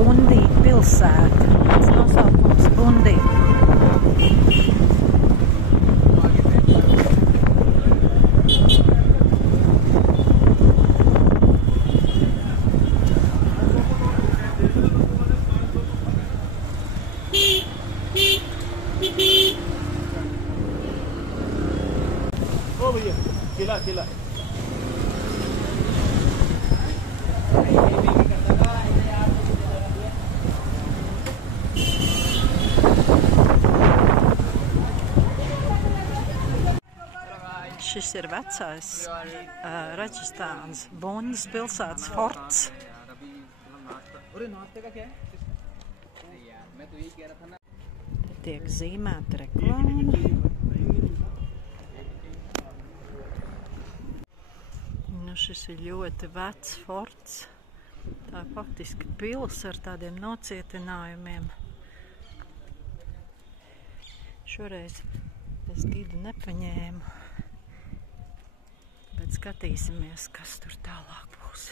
Bundī pilsēta. Tas nosaukums Bundī. Kila. Šis ir vecais Raģistānas Bundas pilsētas forts. Tiek zīmēta reklāma. Nu, šis ir ļoti vecs forts. Tā ir faktiski pils ar tādiem nocietinājumiem. Šoreiz es gidu nepaņēmu. Bet skatīsimies, kas tur tālāk būs.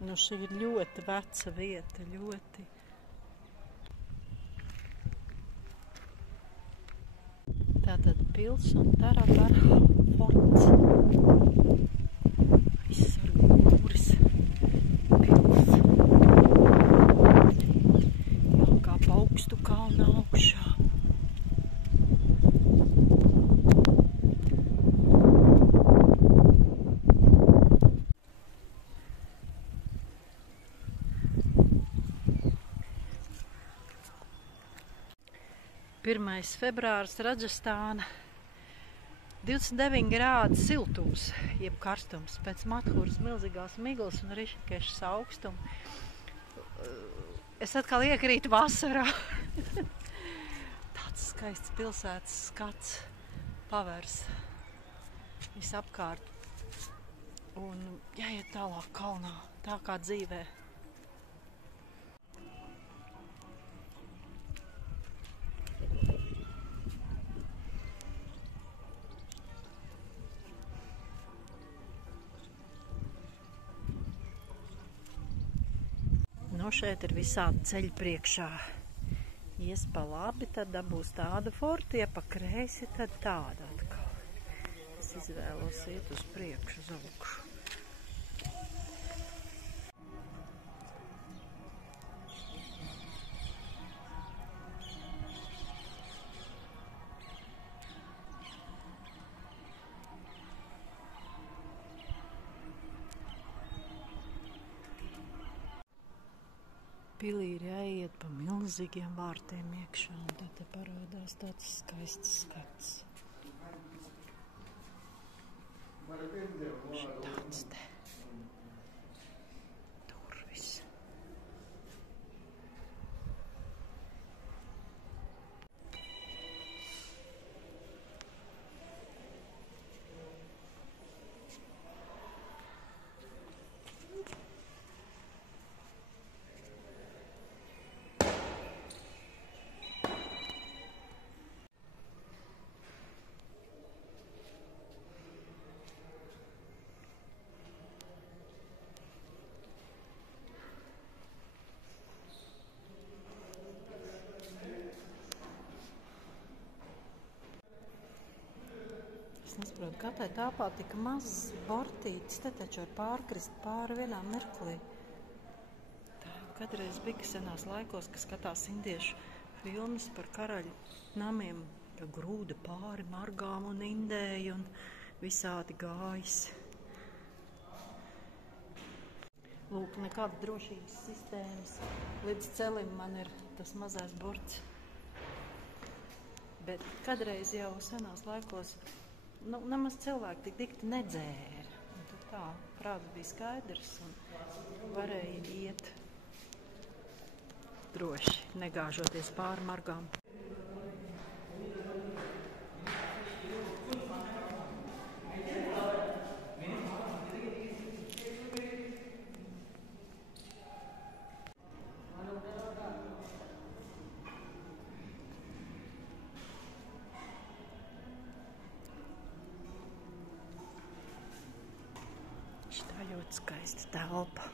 Nu, šī ir ļoti veca vieta, ļoti. Tātad pils un Taragarha forts. Izsargu mūris, pils. Jau kā pa augstu kalnu augšā. Pirmais februārs Raģistāna. 29 grādi siltums, jeb karstums, pēc Madhuras milzīgās miglas un Rišikešas augstuma. Es atkal iekrītu vasarā. Tāds skaists pilsētas skats pavērs visapkārt. Un jāiet tālāk kalnā, tā kā dzīvē. Nu, šeit ir visādi ceļi priekšā. Ies pa labi, tad dabūs tādu fortu, ja pa kreisi, tad tādu atkal. Es izvēlos iet uz priekšu, uz augšu. Pilī ir jāiet pa milzīgiem vārtiem iekšā, un tad te parādās tāds skaists skats. Šitāds te. Durvis. Es nesaprotu, kā tai tāpā tik mazs bortītis, te taču var pārkrist pāri vienā mirklī. Tā kādreiz bija senās laikos, ka skatās indiešu filmas par karaļu namiem, ka grūda pāri margām un indēju un visādi gājis. Lūk, nekāda drošības sistēmas. Līdz celim man ir tas mazais burts. Bet kādreiz jau senās laikos nemaz cilvēki tik dikti nedzēra. Un tad tā, prāts bija skaidrs un varēja iet droši, negāžoties pāri margām. Ļoti skaista telpa.